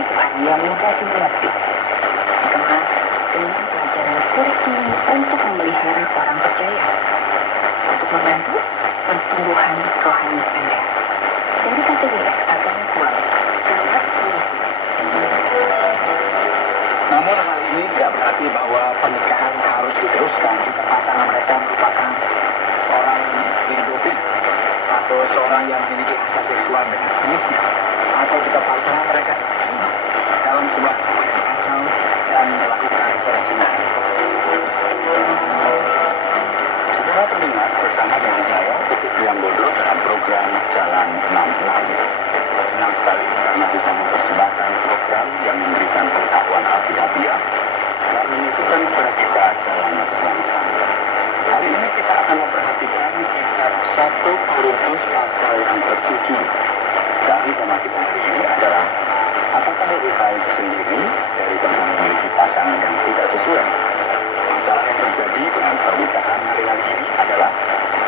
firman Tuhan yang mudah dimengerti. Karena dengan pelajaran kurik ini untuk memelihara orang percaya, untuk membantu pertumbuhan rohani Anda. Dan kita lihat agama Tuhan sangat tinggi. Namun hal ini tidak berarti bahwa pernikahan harus diteruskan jika pasangan mereka merupakan seorang pedofil atau seorang yang memiliki hubungan seksual dengan jenisnya, atau jika pasangan mereka dalam sebuah hubungan yang kacau dan melakukan perzinahan. Saudara pendengar, bersama dengan saya, Putri Priambodo dalam program Jalan 66. Senang sekali karena bisa mempersembahkan program yang memberikan pengetahuan alfiabiah dan menunjukkan kepada kita jalan keselamatan. Hari ini kita akan memperhatikan kitab 1 Korintus pasal yang ke-7. Dan tema kita hari ini adalah apakah lebih baik sendiri daripada memiliki pasangan yang tidak sesuai? Masalah yang terjadi dengan pernikahan hari-hari ini adalah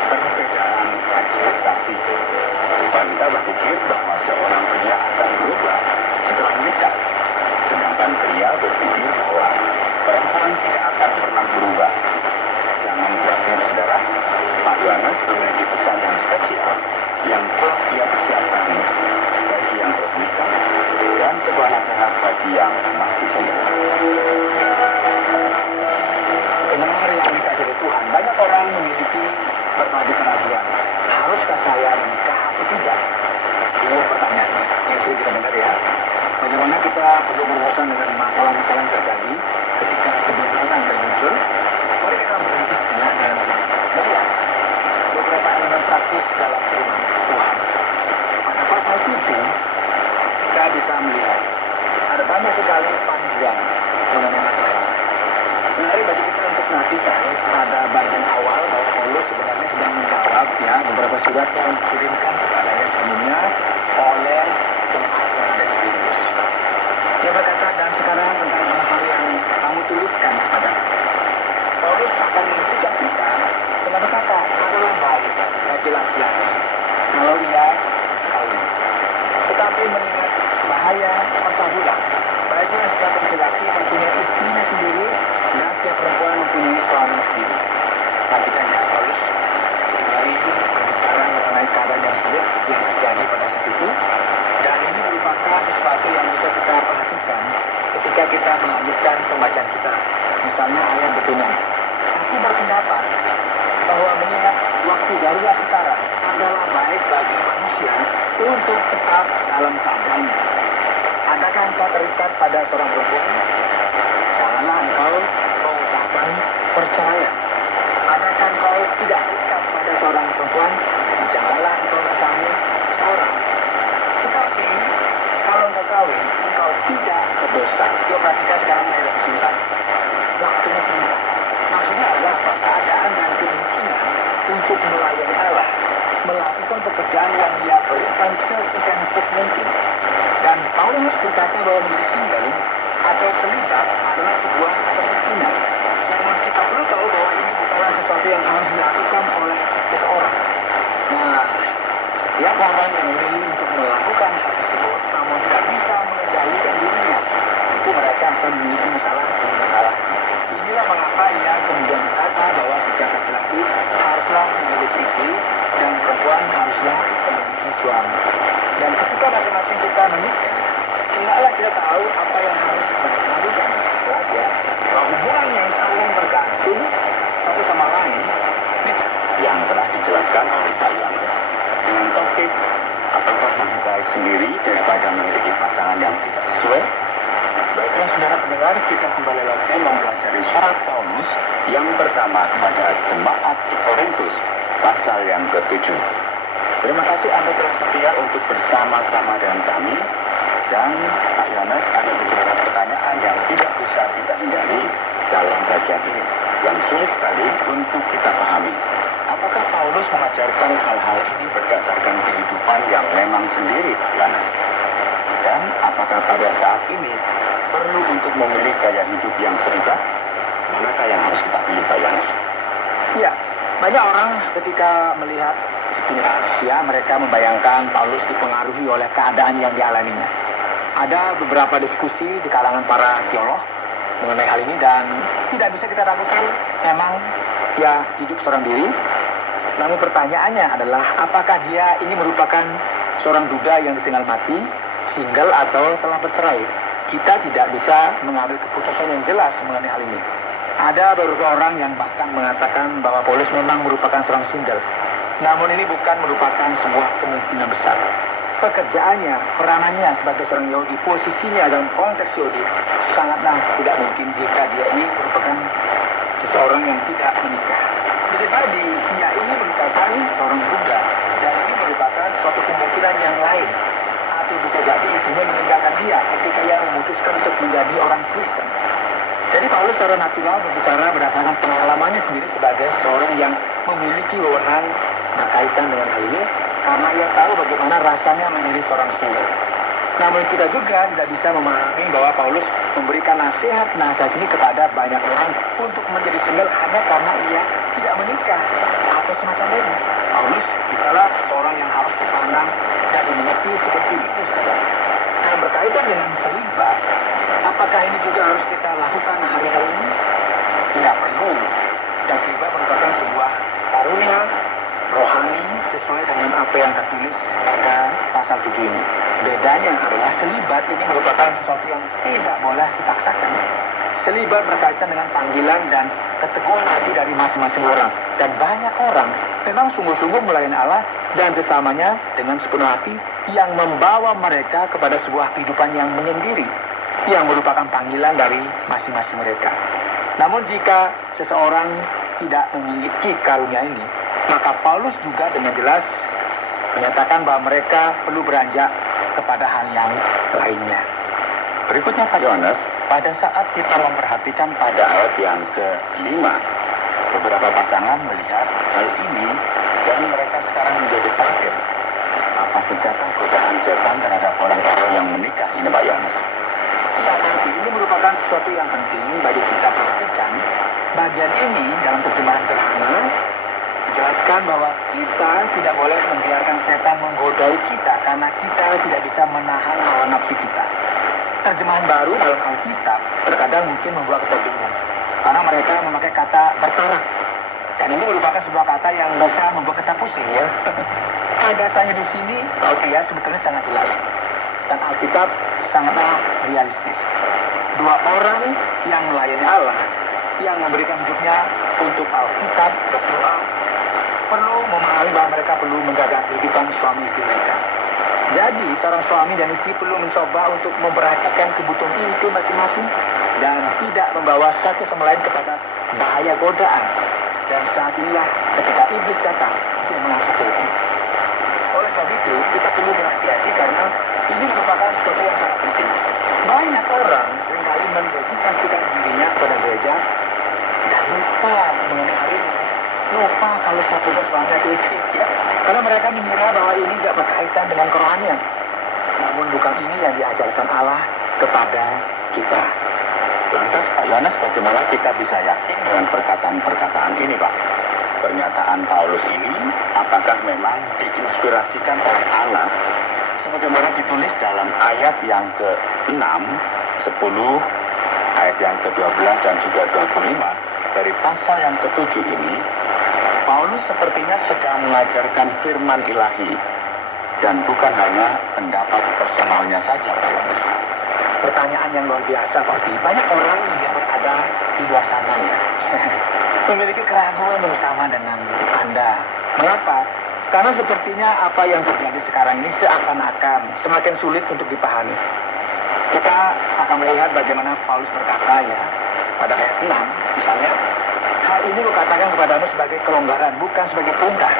perbedaan ekspektasi. Wanita berpikir bahwa seorang pria akan berubah setelah menikah, sedangkan pria berpikir bahwa perempuan tidak akan pernah berubah. Jangan khawatir, saudara. Pak Yohanes memiliki pesan yang spesial yang telah dia persiapkan bagi yang belum menikah dan sebuah nasihat bagi yang masih single. Pendengar yang dikasihi Tuhan, banyak orang memiliki berbagai keraguan. Haruskah saya menikah atau tidak? Ini pertanyaannya yang sering kita dengar ya. Bagaimana kita perlu berurusan dengan masalah-masalah yang terjadi ketika kebenaran yang muncul? Mari kita berhenti sejenak dan melihat beberapa elemen praktis dalam firman Tuhan. Pada pasal 7, kita bisa melihat ada banyak sekali panggilan mengenai masalah. Menarik bagi kita untuk perhatikan pada bagian awal bahwa Paulus sebenarnya sedang menjawab ya beberapa surat yang dikirimkan kepadanya sebelumnya oleh jemaat yang ada di Korintus. Dia berkata, dan sekarang tentang hal-hal yang kamu tuliskan kepada Paulus akan menunjukkan kita dengan berkata, adalah baik bagi laki-laki kalau ia kawin. Tetapi mengingat bahaya percabulan, baiknya setiap laki-laki mempunyai istrinya sendiri dan setiap perempuan mempunyai suami sendiri. Perhatikan ya, Paulus kembali berbicara mengenai keadaan yang sulit yang terjadi pada saat itu, dan ini merupakan sesuatu yang bisa kita perhatikan ketika kita melanjutkan pembacaan kita. Misalnya ayat berikutnya. Aku berpendapat bahwa mengingat waktu darurat sekarang adalah baik bagi manusia untuk tetap dalam keadaannya. Adakah engkau terikat pada seorang perempuan? Janganlah engkau mengucapkan percaya. Adakah engkau tidak terikat pada seorang perempuan? Janganlah engkau mencampur seorang. Tetapi kalau engkau kawin, engkau tidak berdosa. Dia perhatikan sekarang ayat 9. Waktunya tiba. Maksudnya adalah keadaan dan kemungkinan untuk melayani Allah, melakukan pekerjaan yang dia berikan seintensif mungkin. Dan Paulus berkata bahwa menjadi single atau terlibat adalah sebuah kemungkinan. Memang kita perlu tahu bahwa ini bukanlah sesuatu yang harus dilakukan oleh seseorang. Nah, setiap orang yang memilih untuk melakukan hal tersebut, namun tidak bisa mengendalikan dirinya, itu mereka akan memiliki masalah demi masalah. Inilah mengapa ia kemudian berkata bahwa setiap laki-laki haruslah memiliki istri dan perempuan haruslah memiliki suami. Dan ketika masing-masing kita menikah, hendaklah kita tahu apa yang harus mereka lakukan. Jelas ya, bahwa hubungan yang saling bergantung satu sama lain yang telah dijelaskan oleh Pak Yohanes dengan topik apakah lebih baik sendiri daripada memiliki pasangan yang tidak sesuai. Baiklah saudara pendengar, kita kembali lagi mempelajari surat Paulus yang pertama kepada jemaat di Korintus pasal yang ke-7. Terima kasih Anda telah setia untuk bersama-sama dengan kami. Dan Pak Yohanes, ada beberapa pertanyaan yang tidak bisa kita hindari dalam bagian ini, yang sulit sekali untuk kita pahami. Apakah Paulus mengajarkan hal-hal ini berdasarkan kehidupan yang memang sendiri, Pak Yohanes? Dan apakah pada saat ini perlu untuk memilih gaya hidup yang serupa? Manakah yang harus kita pilih, Pak Yohanes? Ya, banyak orang ketika melihat sekilas ya, mereka membayangkan Paulus dipengaruhi oleh keadaan yang dialaminya. Ada beberapa diskusi di kalangan para teolog mengenai hal ini dan tidak bisa kita ragukan memang dia hidup seorang diri. Namun pertanyaannya adalah apakah dia ini merupakan seorang duda yang ditinggal mati, single atau telah bercerai? Kita tidak bisa mengambil keputusan yang jelas mengenai hal ini. Ada beberapa orang yang bahkan mengatakan bahwa Paulus memang merupakan seorang single. Namun ini bukan merupakan sebuah kemungkinan besar. Pekerjaannya, peranannya sebagai seorang Yahudi, posisinya dalam konteks Yahudi sangatlah tidak mungkin jika dia ini merupakan seseorang yang tidak menikah. Jadi tadi, ia ini merupakan seorang duda dan ini merupakan suatu kemungkinan yang lain. Atau bisa jadi istrinya meninggalkan dia ketika ia memutuskan untuk menjadi orang Kristen. Jadi Paulus secara natural berbicara berdasarkan pengalamannya sendiri sebagai seorang yang memiliki wewenang berkaitan dengan hal ini karena ia tahu bagaimana rasanya menjadi seorang single. Namun kita juga tidak bisa memahami bahwa Paulus memberikan nasihat ini kepada banyak orang untuk menjadi single hanya karena ia tidak menikah atau semacam itu. Paulus adalah seorang yang harus dipandang dan dimengerti seperti itu saja. Nah, berkaitan dengan selibat, apakah ini juga harus kita lakukan hari-hari ini? Tidak perlu. Dan selibat merupakan sebuah karunia rohani sesuai dengan apa yang tertulis pada pasal 7 ini. Bedanya adalah selibat ini merupakan sesuatu yang tidak boleh dipaksakan. Selibat berkaitan dengan panggilan dan keteguhan hati dari masing-masing orang. Dan banyak orang memang sungguh-sungguh melayani Allah dan sesamanya dengan sepenuh hati yang membawa mereka kepada sebuah kehidupan yang menyendiri, yang merupakan panggilan dari masing-masing mereka. Namun jika seseorang tidak memiliki karunia ini, maka Paulus juga dengan jelas menyatakan bahwa mereka perlu beranjak kepada hal yang lainnya. Berikutnya Pak Yohanes, pada saat kita memperhatikan pada ayat yang ke-5, beberapa pasangan melihat hal ini dan mereka sekarang menjadi kafir. Apa senjata godaan setan terhadap orang-orang yang menikah ini Pak Yohanes? Ya, nanti ini merupakan sesuatu yang penting bagi kita perhatikan. Bagian ini dalam terjemahan sederhana dijelaskan bahwa kita tidak boleh membiarkan setan menggodai kita karena kita tidak bisa menahan hawa nafsu kita. Terjemahan baru dalam Alkitab terkadang mungkin membuat kita bingung karena mereka memakai kata bertarak. Dan ini merupakan sebuah kata yang bisa membuat kita pusing ya. Gagasannya di sini, oke ya, sebetulnya sangat jelas. Dan Alkitab sangatlah realistis. Dua orang yang melayani Allah, yang memberikan hidupnya untuk Alkitab, berdoa, perlu memahami bahwa mereka perlu menjaga kehidupan suami istri mereka. Jadi, seorang suami dan istri perlu mencoba untuk memperhatikan kebutuhan intim masing-masing dan tidak membawa satu sama lain kepada bahaya godaan. Dan saat inilah ketika iblis datang, dia mengasah itu. Oleh sebab itu, kita perlu berhati-hati karena ini merupakan sesuatu yang sangat penting. Banyak orang seringkali mendedikasikan dirinya kepada gereja dan lupa mengenai hal ini. Lupa kalau satu suami atau istri, ya. Karena mereka mengira bahwa ini tidak berkaitan dengan kerohanian. Namun bukan ini yang diajarkan Allah kepada kita. Lantas Pak Yohanes, bagaimana kita bisa yakin dengan perkataan-perkataan ini Pak? Pernyataan Paulus ini apakah memang diinspirasikan oleh Allah sebagaimana ditulis dalam ayat yang ke-6, 10, ayat yang ke-12 dan juga 25 dari pasal yang ke-7 ini? Paulus sepertinya sedang mengajarkan firman ilahi dan bukan hanya pendapat personalnya saja Pak Yohanes. Pertanyaan yang luar biasa pasti. Banyak orang yang berada di luar sana ya memiliki keraguan yang sama dengan Anda. Mengapa? Karena sepertinya apa yang terjadi sekarang ini seakan-akan semakin sulit untuk dipahami. Kita akan melihat bagaimana Paulus berkata ya pada ayat 6 misalnya, hal ini kukatakan kepadamu sebagai kelonggaran, bukan sebagai perintah.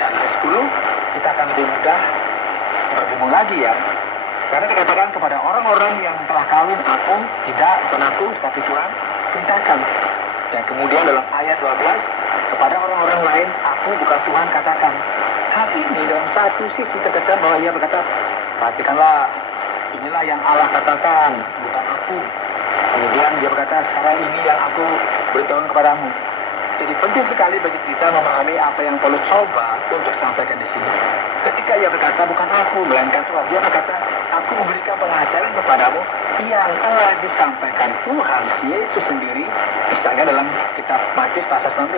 Dan ayat 10 kita akan lebih mudah berbingung lagi ya. Karena dikatakan kepada orang-orang yang telah kawin, aku tidak, bukan aku, tapi Tuhan perintahkan. Dan kemudian dalam ayat 12, kepada orang-orang lain, aku bukan Tuhan katakan. Hal ini dalam satu sisi terkesan bahwa ia berkata, perhatikanlah, inilah yang Allah katakan, bukan aku. Kemudian dia berkata, sekarang ini yang aku beritahu kepadamu. Jadi penting sekali bagi kita memahami apa yang Paulus coba untuk sampaikan di sini. Ketika ketika ia berkata bukan aku, melainkan Tuhan, dia berkata, aku memberikan pengajaran kepadamu yang telah disampaikan Tuhan Yesus sendiri, misalnya dalam kitab Matius pasal 19.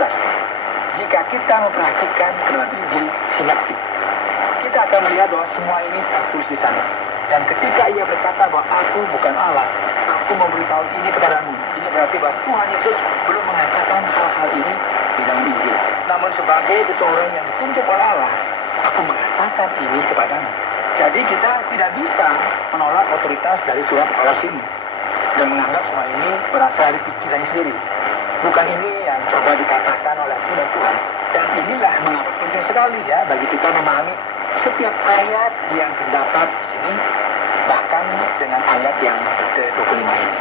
Jika kita memperhatikan ke dalam Injil sinoptik, kita akan melihat bahwa semua ini tertulis di sana. Dan ketika ia berkata bahwa aku bukan Allah, aku memberitahu ini kepadamu. Ini berarti bahwa Tuhan Yesus belum mengatakan hal-hal ini di dalam Injil. Namun sebagai seseorang yang ditunjuk oleh Allah, aku mengatakan ini kepadamu. Jadi kita tidak bisa menolak otoritas dari surat Paulus ini dan menganggap semua ini berasal dari pikirannya sendiri. Bukan ini yang coba dikatakan oleh Tuhan. Dan inilah mengapa penting sekali ya bagi kita memahami setiap ayat yang terdapat di sini, bahkan dengan ayat yang ke-25 ini.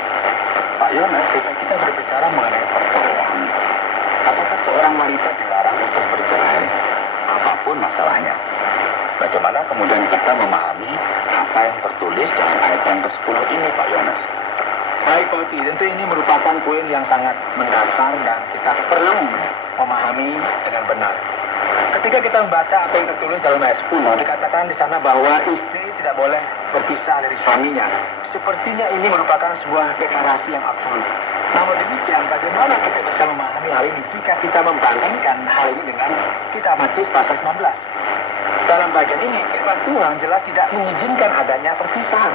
Pak Yones, ketika kita berbicara mengenai perceraian, apakah seorang wanita dilarang untuk bercerai apapun masalahnya? Bagaimana kemudian kita memahami apa yang tertulis dalam ayat yang ke-10 ini, Pak Yones? Baik, Pak Oti, tentu ini merupakan poin yang sangat mendasar dan kita perlu memahami dengan benar. Ketika kita membaca apa yang tertulis dalam ayat 10, dikatakan di sana bahwa istri tidak boleh berpisah dari suaminya. Sepertinya ini merupakan sebuah deklarasi yang absolut. Namun demikian, bagaimana kita bisa memahami hal ini jika kita membandingkan hal ini dengan kitab Matius pasal 19? Dalam bagian ini, firman Tuhan jelas tidak mengizinkan adanya perpisahan.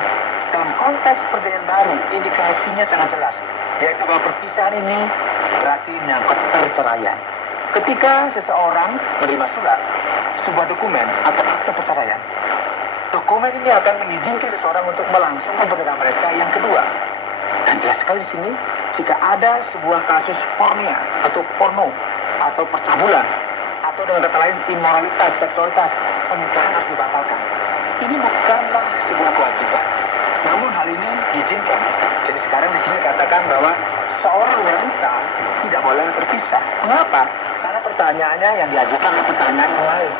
Dalam konteks perjanjian baru, indikasinya sangat jelas, yaitu bahwa perpisahan ini berarti menyangkut perceraian. Ketika seseorang menerima surat, sebuah dokumen atau akte perceraian, dokumen ini akan mengizinkan seseorang untuk melangsungkan pernikahan mereka yang kedua. Dan jelas sekali di sini, jika ada sebuah kasus pornia atau porno atau percabulan atau dengan kata lain imoralitas, seksualitas, pernikahan harus dibatalkan. Ini bukanlah sebuah kewajiban. Namun hal ini diizinkan. Jadi sekarang di sini dikatakan bahwa seorang wanita tidak boleh berpisah. Mengapa? Karena pertanyaannya yang diajukan adalah pertanyaan yang lain.